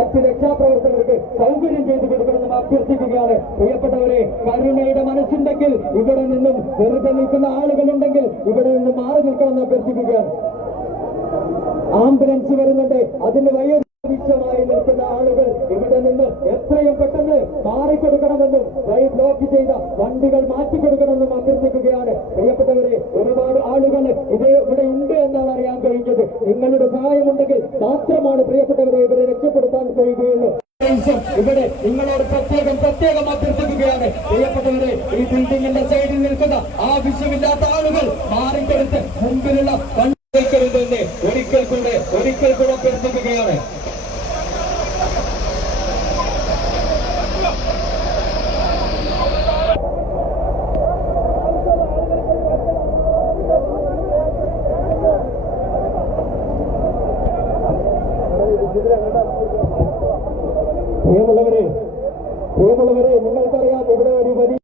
മറ്റ് രക്ഷാപ്രവർത്തകർക്ക് സൗകര്യം ചെയ്തു കൊടുക്കണമെന്ന് അഭ്യർത്ഥിക്കുകയാണ്. പ്രിയപ്പെട്ടവരെ, കരുണയുടെ മനസ്സുണ്ടെങ്കിൽ ഇവിടെ നിന്നും വെറുതെ നിൽക്കുന്ന ആളുകളുണ്ടെങ്കിൽ ഇവിടെ നിന്നും മാറി നിൽക്കണമെന്ന് അഭ്യർത്ഥിക്കുകയാണ്. ആംബുലൻസ് വരുന്നുണ്ട്, അതിന് വൈദ്യമായി നിൽക്കുന്ന ആളുകൾ ഇവിടെ നിന്ന് എത്രയും പെട്ടെന്ന് മാറിക്കൊടുക്കണമെന്നും വഴി ബ്ലോക്ക് ചെയ്ത വണ്ടികൾ മാറ്റിക്കൊടുക്കണമെന്നും അഭ്യർത്ഥിക്കുകയാണ്. പ്രിയപ്പെട്ടവരെ, ഒരുപാട് ആളുകൾ ഇവിടെ ഉണ്ട് എന്നാണ് അറിയാൻ കഴിഞ്ഞത്. നിങ്ങളുടെ സഹായമുണ്ടെങ്കിൽ മാത്രമാണ് പ്രിയപ്പെട്ടവരെ ഇവരെ രക്ഷപ്പെടുത്താൻ കഴിയുകയുള്ളൂ. ഇവിടെ നിങ്ങളോട് പ്രത്യേകം അഭ്യർത്ഥിക്കുകയാണ്. പ്രിയപ്പെട്ടവരെ, ഈ ബിൽഡിംഗിന്റെ സൈഡിൽ നിൽക്കുന്ന ആവശ്യമില്ലാത്ത ആളുകൾ മാറിക്കൊടുത്ത് മുമ്പിലുള്ള വണ്ടി നിൽക്കരുതെന്ന് ഒരിക്കൽ കൂടെ അഭ്യർത്ഥിക്കുകയാണ്. പ്രിയമുള്ളവരെ, നിങ്ങൾക്കറിയാം ഇവിടെ ഒരു വലിയ